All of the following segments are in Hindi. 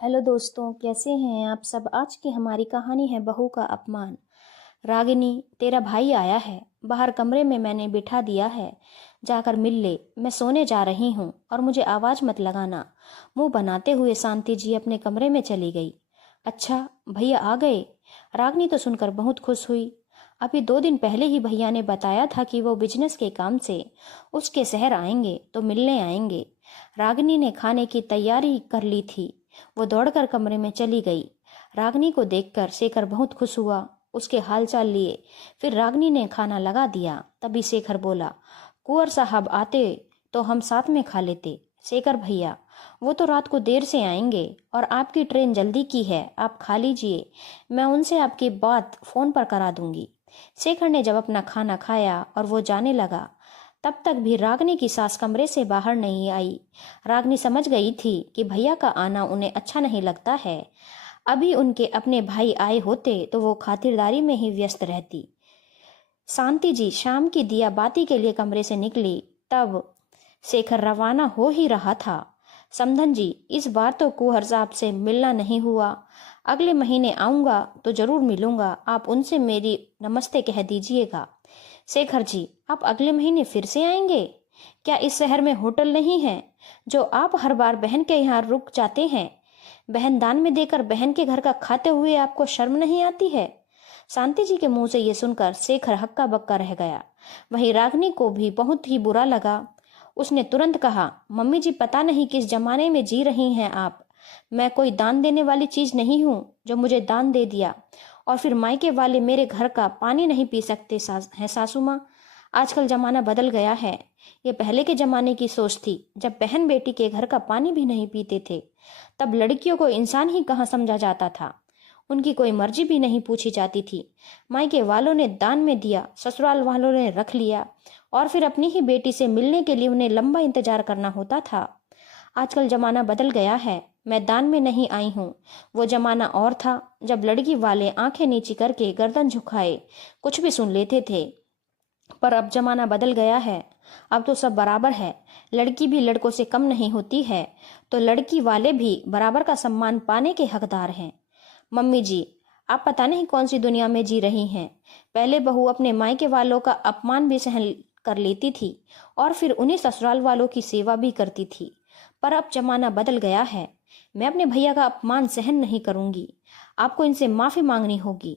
हेलो दोस्तों, कैसे हैं आप सब। आज की हमारी कहानी है बहू का अपमान। रागिनी, तेरा भाई आया है, बाहर कमरे में मैंने बिठा दिया है, जाकर मिल ले। मैं सोने जा रही हूँ और मुझे आवाज मत लगाना। मुंह बनाते हुए शांति जी अपने कमरे में चली गई। अच्छा, भैया आ गए। रागिनी तो सुनकर बहुत खुश हुई। अभी 2 दिन पहले ही भैया ने बताया था कि वो बिजनेस के काम से उसके शहर आएंगे तो मिलने आएंगे। रागिनी ने खाने की तैयारी कर ली थी। वो दौड़कर कमरे में चली गई। रागिनी को देखकर शेखर बहुत खुश हुआ, उसके हालचाल लिए। फिर रागिनी ने खाना लगा दिया। तभी शेखर बोला, कुंवर साहब आते तो हम साथ में खा लेते। शेखर भैया, वो तो रात को देर से आएंगे और आपकी ट्रेन जल्दी की है, आप खा लीजिए, मैं उनसे आपकी बात फोन पर करा दूंगी। शेखर ने जब अपना खाना खाया और वो जाने लगा, तब तक भी रागिनी की सास कमरे से बाहर नहीं आई। रागिनी समझ गई थी कि भैया का आना उन्हें अच्छा नहीं लगता है। अभी उनके अपने भाई आए होते तो वो खातिरदारी में ही व्यस्त रहती। शांति जी शाम की दिया बाती के लिए कमरे से निकली। तब शेखर रवाना हो ही रहा था। समधन जी, इस बार तो कुंवर साहब से मिलना नहीं हुआ, अगले महीने आऊंगा तो जरूर मिलूंगा, आप उनसे मेरी नमस्ते कह दीजिएगा। शेखर जी, आप अगले महीने फिर से आएंगे? क्या इस शहर में होटल नहीं है जो आप हर बार बहन के यहाँ रुक जाते हैं? बहन दान में देकर बहन के घर का खाते हुए आपको शर्म नहीं आती है? शांति जी के मुंह से ये सुनकर शेखर हक्का बक्का रह गया। वहीं रागिनी को भी बहुत ही बुरा लगा। उसने तुरंत कहा, मम्मी जी, पता नहीं किस जमाने में जी रही हैं आप। मैं कोई दान देने वाली चीज नहीं हूँ जो मुझे दान दे दिया और फिर मायके वाले मेरे घर का पानी नहीं पी सकते है सासू माँ। आजकल जमाना बदल गया है। ये पहले के जमाने की सोच थी, जब बहन बेटी के घर का पानी भी नहीं पीते थे। तब लड़कियों को इंसान ही कहाँ समझा जाता था, उनकी कोई मर्जी भी नहीं पूछी जाती थी। मायके वालों ने दान में दिया, ससुराल वालों ने रख लिया और फिर अपनी ही बेटी से मिलने के लिए उन्हें लंबा इंतजार करना होता था। आजकल जमाना बदल गया है। मैं दान में नहीं आई हूँ। वो जमाना और था जब लड़की वाले आंखें नीची करके गर्दन झुकाए कुछ भी सुन लेते थे। पर अब जमाना बदल गया है। अब तो सब बराबर है। लड़की भी लड़कों से कम नहीं होती है, तो लड़की वाले भी बराबर का सम्मान पाने के हकदार हैं। मम्मी जी, आप पता नहीं कौन सी दुनिया में जी रही हैं। पहले बहू अपने मायके वालों का अपमान भी सहन कर लेती थी और फिर उन्हीं ससुराल वालों की सेवा भी करती थी। पर अब जमाना बदल गया है। मैं अपने भैया का अपमान सहन नहीं करूंगी। आपको इनसे माफी मांगनी होगी।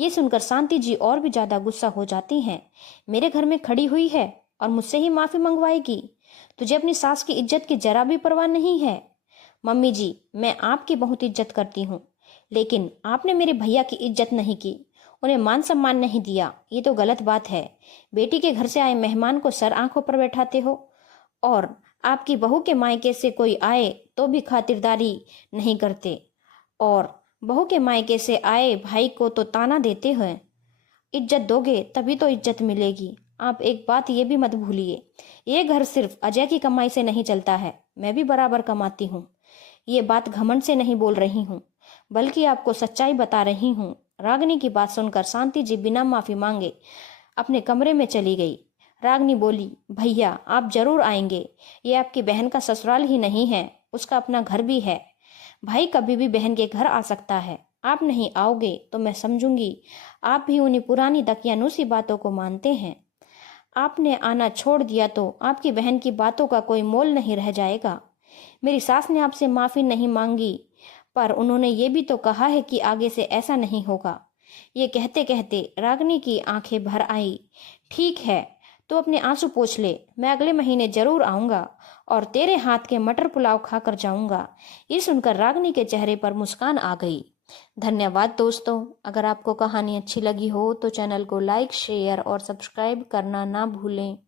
ये सुनकर शांति जी और भी ज्यादा गुस्सा हो जाती हैं। मेरे घर में खड़ी हुई है और मुझसे ही माफी मंगवाएगी? तुझे अपनी सास की इज्जत की जरा भी परवाह नहीं है? मम्मी जी, मैं आपकी बहुत इज्जत करती हूँ, लेकिन आपने मेरे भैया की इज्जत नहीं की, उन्हें मान सम्मान नहीं दिया। ये तो गलत बात है। बेटी के घर से आए मेहमान को सर आंखों पर बैठाते हो और आपकी बहू के मायके से कोई आए तो भी खातिरदारी नहीं करते और बहू के मायके से आए भाई को तो ताना देते हैं। इज्जत दोगे तभी तो इज्जत मिलेगी। आप एक बात ये भी मत भूलिए, ये घर सिर्फ अजय की कमाई से नहीं चलता है, मैं भी बराबर कमाती हूँ। ये बात घमंड से नहीं बोल रही हूँ, बल्कि आपको सच्चाई बता रही हूँ। रागिनी की बात सुनकर शांति जी बिना माफी मांगे अपने कमरे में चली गई। रागिनी बोली, भैया आप जरूर आएंगे। ये आपकी बहन का ससुराल ही नहीं है, उसका अपना घर भी है। भाई कभी भी बहन के घर आ सकता है। आप नहीं आओगे तो मैं समझूंगी आप भी उन्हीं पुरानी दकियानूसी बातों को मानते हैं। आपने आना छोड़ दिया तो आपकी बहन की बातों का कोई मोल नहीं रह जाएगा। मेरी सास ने आपसे माफी नहीं मांगी, पर उन्होंने ये भी तो कहा है कि आगे से ऐसा नहीं होगा। ये कहते कहते रागिनी की आंखें भर आई। ठीक है, तो अपने आंसू पोंछ ले, मैं अगले महीने जरूर आऊंगा और तेरे हाथ के मटर पुलाव खाकर जाऊंगा। ये सुनकर रागिनी के चेहरे पर मुस्कान आ गई। धन्यवाद दोस्तों। अगर आपको कहानी अच्छी लगी हो तो चैनल को लाइक, शेयर और सब्सक्राइब करना ना भूलें।